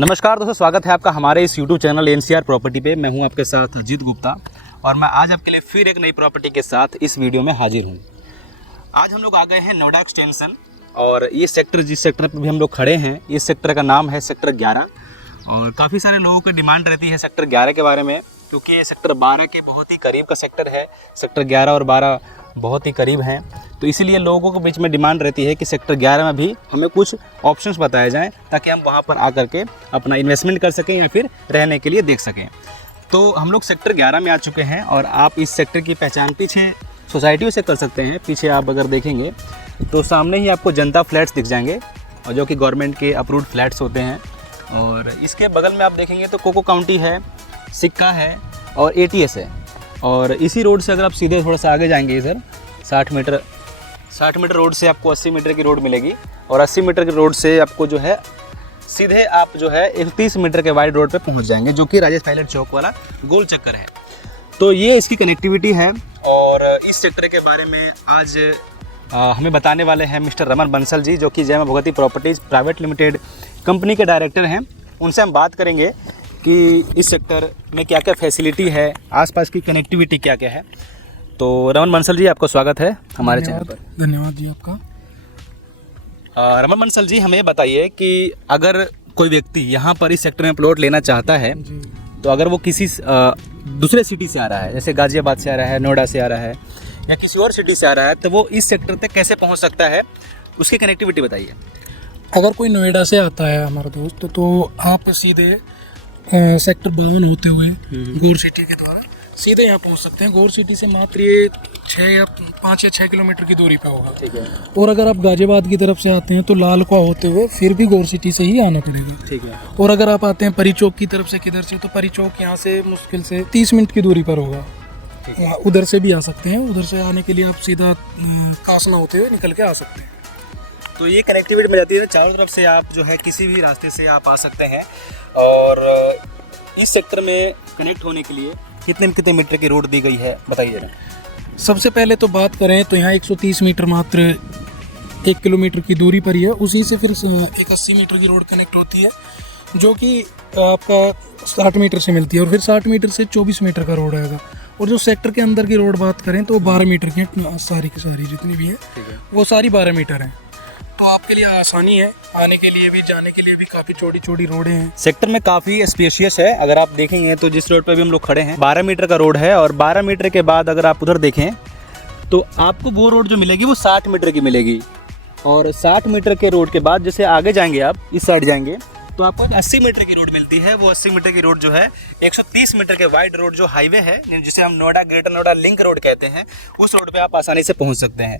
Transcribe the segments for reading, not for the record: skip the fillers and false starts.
नमस्कार दोस्तों, स्वागत है आपका हमारे इस YouTube चैनल NCR प्रॉपर्टी पे। मैं हूं आपके साथ अजीत गुप्ता और मैं आज आपके लिए फिर एक नई प्रॉपर्टी के साथ इस वीडियो में हाजिर हूं। आज हम लोग आ गए हैं नोएडा एक्सटेंशन और ये सेक्टर, जिस सेक्टर पे भी हम लोग खड़े हैं, इस सेक्टर का नाम है सेक्टर 11। और काफ़ी सारे लोगों की डिमांड रहती है सेक्टर 11 के बारे में, क्योंकि ये सेक्टर 12 के बहुत ही करीब का सेक्टर है। सेक्टर 11 और 12 बहुत ही करीब हैं, तो इसीलिए लोगों के बीच में डिमांड रहती है कि सेक्टर 11 में भी हमें कुछ ऑप्शंस बताए जाएं, ताकि हम वहां पर आकर के अपना इन्वेस्टमेंट कर सकें या फिर रहने के लिए देख सकें। तो हम लोग सेक्टर 11 में आ चुके हैं और आप इस सेक्टर की पहचान पीछे सोसाइटियों से कर सकते हैं। पीछे आप अगर देखेंगे तो सामने ही आपको जनता फ्लैट्स दिख जाएंगे, और जो कि गवर्नमेंट के अप्रूव्ड फ्लैट्स होते हैं। और इसके बगल में आप देखेंगे तो कोको काउंटी है, सिक्का है और ATS है। और इसी रोड से अगर आप सीधे थोड़ा सा आगे जाएंगे इधर 60 मीटर रोड से आपको 80 मीटर की रोड मिलेगी, और 80 मीटर की रोड से आपको जो है सीधे आप जो है 31 मीटर के वाइड रोड पे पहुंच जाएंगे, जो कि राजेश पायलट चौक वाला गोल चक्कर है। तो ये इसकी कनेक्टिविटी है। और इस सेक्टर के बारे में आज हमें बताने वाले हैं मिस्टर रमन बंसल जी, जो कि जय मां Bhagwati properties private limited company के डायरेक्टर हैं। उनसे हम बात करेंगे कि इस सेक्टर में क्या क्या फैसिलिटी है, आसपास की कनेक्टिविटी क्या क्या है। तो रमन बंसल जी, आपका स्वागत है हमारे चैनल पर। धन्यवाद जी आपका। रमन बंसल जी, हमें बताइए कि अगर कोई व्यक्ति यहाँ पर इस सेक्टर में प्लॉट लेना चाहता है, तो अगर वो किसी दूसरे सिटी से आ रहा है, जैसे गाजियाबाद से आ रहा है, नोएडा से आ रहा है या किसी और सिटी से आ रहा है, तो वो इस सेक्टर तक कैसे पहुँच सकता है, उसकी कनेक्टिविटी बताइए। अगर कोई नोएडा से आता है हमारा दोस्त, तो आप सीधे सेक्टर 52 होते हुए गौर सिटी के द्वारा सीधे यहाँ पहुँच सकते हैं। गौर सिटी से मात्र ये 5 या 6 किलोमीटर की दूरी पे होगा। ठीक है। और अगर आप गाजियाबाद की तरफ से आते हैं तो लाल कुआं होते हुए फिर भी गौर सिटी से ही आना पड़ेगा। ठीक है। और अगर आप आते हैं परी चौक की तरफ से किधर से, तो परी चौक यहाँ से मुश्किल से 30 मिनट की दूरी पर होगा। उधर से भी आ सकते हैं। उधर से आने के लिए आप सीधा कासना होते हुए निकल के आ सकते हैं। तो ये कनेक्टिविटी मिल जाती है, चारों तरफ से आप जो है किसी भी रास्ते से आप आ सकते हैं। और इस सेक्टर में कनेक्ट होने के लिए कितने मीटर की रोड दी गई है, बताइए जरा। सबसे पहले तो बात करें तो यहाँ 130 मीटर मात्र 1 किलोमीटर की दूरी पर ही है। उसी से फिर एक 80 मीटर की रोड कनेक्ट होती है, जो कि आपका 60 मीटर से मिलती है। और फिर 60 मीटर से 24 मीटर का रोड आएगा। और जो सेक्टर के अंदर की रोड बात करें तो 12 मीटर की है। सारी की सारी जितनी भी है वो सारी 12 मीटर हैं। तो आपके लिए आसानी है, आने के लिए भी जाने के लिए भी काफ़ी छोटी छोटी रोडें हैं। सेक्टर में काफ़ी स्पेशियस है। अगर आप देखेंगे तो जिस रोड पर भी हम लोग खड़े हैं 12 मीटर का रोड है, और 12 मीटर के बाद अगर आप उधर देखें तो आपको वो रोड जो मिलेगी वो 60 मीटर की मिलेगी। और 60 मीटर के रोड के बाद जैसे आगे जाएंगे, आप इस साइड जाएंगे तो आपको 80 मीटर की रोड मिलती है। वो 80 मीटर की रोड जो है 130 मीटर के वाइड रोड जो हाईवे है, जिसे हम Noida greater Noida link road कहते हैं, उस रोड पे आप आसानी से पहुंच सकते हैं।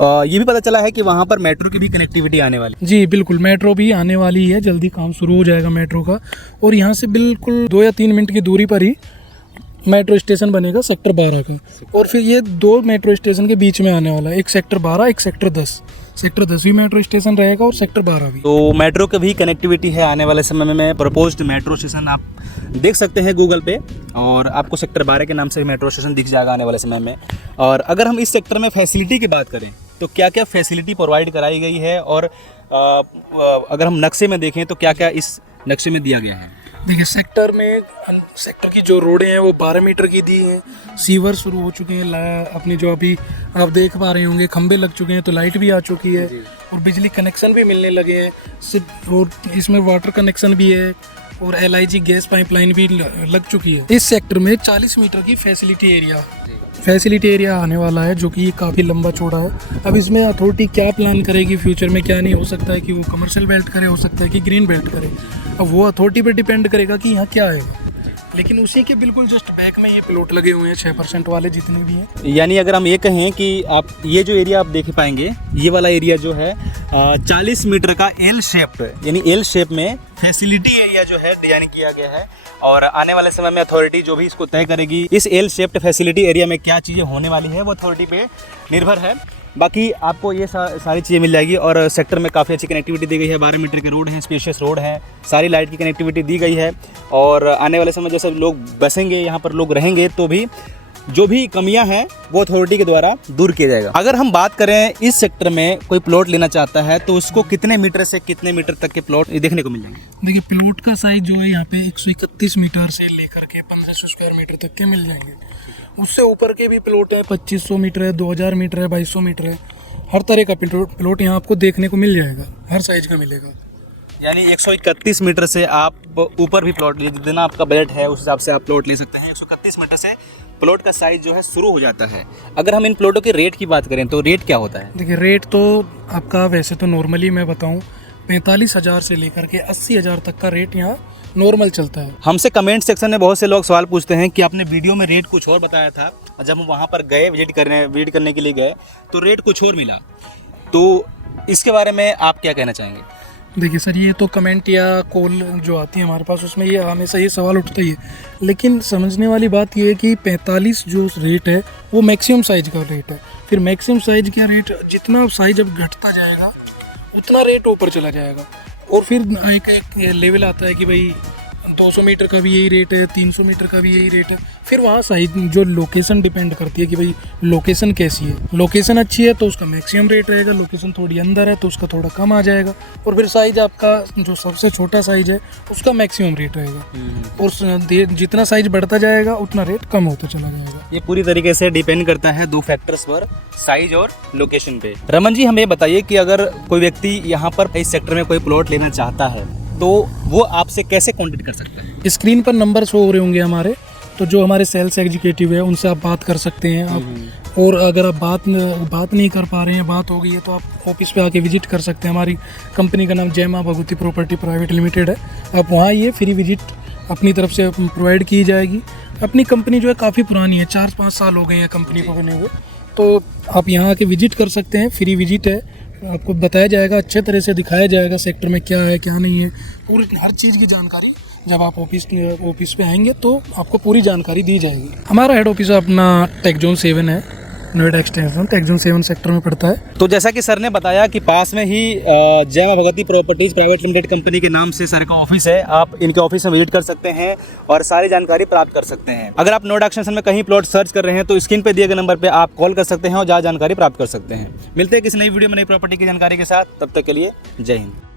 ये भी पता चला है कि वहाँ पर मेट्रो की भी कनेक्टिविटी आने वाली। जी बिल्कुल, मेट्रो भी आने वाली है। जल्दी काम शुरू हो जाएगा मेट्रो का। और यहाँ से बिल्कुल 2 या 3 मिनट की दूरी पर ही मेट्रो स्टेशन बनेगा सेक्टर 12 का। और फिर ये 2 मेट्रो स्टेशन के बीच में आने वाला है, एक सेक्टर 12, एक सेक्टर 10। सेक्टर 10 भी मेट्रो स्टेशन रहेगा और सेक्टर 12 भी। तो मेट्रो की भी कनेक्टिविटी है आने वाले समय में। प्रपोज्ड मेट्रो स्टेशन आप देख सकते हैं गूगल पे, और आपको सेक्टर 12 के नाम से भी मेट्रो स्टेशन दिख जाएगा आने वाले समय में। और अगर हम इस सेक्टर में फैसिलिटी की बात करें तो क्या क्या फैसिलिटी प्रोवाइड कराई गई है, और अगर हम नक्शे में देखें तो क्या क्या इस नक्शे में दिया गया है। देखिए, सेक्टर की जो रोडें हैं वो 12 मीटर की दी हैं। सीवर शुरू हो चुके हैं। अपनी जो अभी आप देख पा रहे होंगे, खंबे लग चुके हैं, तो लाइट भी आ चुकी है और बिजली कनेक्शन भी मिलने लगे हैं। सिर्फ रोड, इसमें वाटर कनेक्शन भी है और LIG गैस पाइपलाइन भी लग चुकी है। इस सेक्टर में 40 मीटर की फैसिलिटी एरिया आने वाला है, जो कि ये काफ़ी लंबा चौड़ा है। अब इसमें अथॉरिटी क्या प्लान करेगी फ्यूचर में, क्या नहीं, हो सकता है कि वो कमर्शियल बेल्ट करे, हो सकता है कि ग्रीन बेल्ट करे। अब वो अथॉरिटी पे डिपेंड करेगा कि यहाँ क्या आएगा। लेकिन उसी के बिल्कुल जस्ट बैक में ये प्लॉट लगे हुए हैं 6% वाले जितने भी हैं। यानी अगर हम ये कहें कि आप ये जो एरिया आप देख पाएंगे, ये वाला एरिया जो है 40 मीटर का L शेप, यानी L शेप में फैसिलिटी एरिया जो है डिजाइन किया गया है। और आने वाले समय में अथॉरिटी जो भी इसको तय करेगी, इस L शेप्ड फैसिलिटी एरिया में क्या चीज़ें होने वाली है, वो अथॉरिटी पे निर्भर है। बाकी आपको ये सारी चीज़ें मिल जाएगी। और सेक्टर में काफ़ी अच्छी कनेक्टिविटी दी गई है। 12 मीटर के रोड हैं, स्पेशियस रोड है, सारी लाइट की कनेक्टिविटी दी गई है। और आने वाले समय जैसे लोग बसेंगे, यहाँ पर लोग रहेंगे, तो भी जो भी कमियां हैं वो अथॉरिटी के द्वारा दूर किया जाएगा। अगर हम बात करें इस सेक्टर में कोई प्लॉट लेना चाहता है तो उसको कितने मीटर से कितने मीटर तक के प्लॉट देखने को मिल जाएंगे? देखिए प्लॉट का साइज जो है यहाँ पे 131 मीटर से लेकर के 1500 स्क्वायर मीटर तक के मिल जाएंगे। उससे ऊपर के भी प्लॉट है, 2500 मीटर है, 2000 मीटर है, 2200 मीटर है। हर तरह का प्लॉट यहाँ आपको देखने को मिल जाएगा, हर साइज का मिलेगा। यानी 131 मीटर से आप ऊपर भी प्लॉट लीजिए, जितना आपका बजट है उस हिसाब से आप प्लॉट ले सकते हैं। 131 मीटर से प्लॉट का साइज जो है शुरू हो जाता है। अगर हम इन प्लॉटों के रेट की बात करें तो रेट क्या होता है? देखिए रेट तो आपका वैसे तो नॉर्मली मैं बताऊं 45,000 से लेकर के 80,000 तक का रेट यहाँ नॉर्मल चलता है। हमसे कमेंट सेक्शन में बहुत से लोग सवाल पूछते हैं कि आपने वीडियो में रेट कुछ और बताया था, जब हम वहाँ पर गए विजिट करने के लिए गए तो रेट कुछ और मिला, तो इसके बारे में आप क्या कहना चाहेंगे? देखिए सर, ये तो कमेंट या कॉल जो आती है हमारे पास उसमें ये हमेशा ये सवाल उठता ही है, लेकिन समझने वाली बात ये है कि 45 जो रेट है वो मैक्सिमम साइज का रेट है। फिर मैक्सिमम साइज का रेट जितना साइज अब घटता जाएगा उतना रेट ऊपर चला जाएगा, और फिर एक लेवल आता है कि भाई 200 मीटर का भी यही रेट है, 300 मीटर का भी यही रेट है। फिर वहाँ साइज जो लोकेशन डिपेंड करती है कि भाई लोकेशन कैसी है। लोकेशन अच्छी है तो उसका मैक्सिमम रेट रहेगा, लोकेशन थोड़ी अंदर है तो उसका थोड़ा कम आ जाएगा, और फिर साइज आपका जो सबसे छोटा साइज है उसका मैक्सिमम रेट रहेगा, और जितना साइज बढ़ता जाएगा उतना रेट कम होता चला जाएगा। ये पूरी तरीके से डिपेंड करता है दो फैक्टर्स पर, साइज और लोकेशन पे। रमन जी, हमें बताइए कि अगर कोई व्यक्ति यहाँ पर इस सेक्टर में कोई प्लॉट लेना चाहता है तो वो आपसे कैसे कांटेक्ट कर सकता है? स्क्रीन पर नंबर शो हो रहे होंगे हमारे, तो जो हमारे सेल्स एग्जीक्यूटिव है उनसे आप बात कर सकते हैं आप। और अगर आप बात नहीं कर पा रहे हैं, बात हो गई है, तो आप ऑफिस पे आके विजिट कर सकते हैं। हमारी कंपनी का नाम जय मां भगवती प्रॉपर्टी प्राइवेट लिमिटेड है। आप वहाँ आइए, फ्री विजिट अपनी तरफ से प्रोवाइड की जाएगी। अपनी कंपनी जो है काफ़ी पुरानी है, 4-5 साल हो गए हैं कंपनी को बने हुए, तो आप यहाँ आके विजिट कर सकते हैं। फ्री विजिट है, आपको बताया जाएगा, अच्छे तरह से दिखाया जाएगा सेक्टर में क्या है क्या नहीं है, पूरी हर चीज़ की जानकारी जब आप ऑफिस पे आएंगे तो आपको पूरी जानकारी दी जाएगी। हमारा हेड ऑफिस अपना टेक जोन 7 है, Noida extension take zone 7 sector में पड़ता है। तो जैसा कि सर ने बताया कि पास में ही जय मां Bhagwati properties private limited company के नाम से सर का ऑफिस है। आप इनके ऑफिस में विजिट कर सकते हैं और सारी जानकारी प्राप्त कर सकते हैं। अगर आप नोएडा एक्सटेंशन में कहीं प्लॉट सर्च कर रहे हैं तो स्क्रीन पे दिए गए नंबर पे आप कॉल कर सकते हैं और ज़्यादा जानकारी प्राप्त कर सकते हैं। मिलते हैं किसी नई वीडियो में नई प्रॉपर्टी की जानकारी के साथ, तब तक के लिए जय हिंद।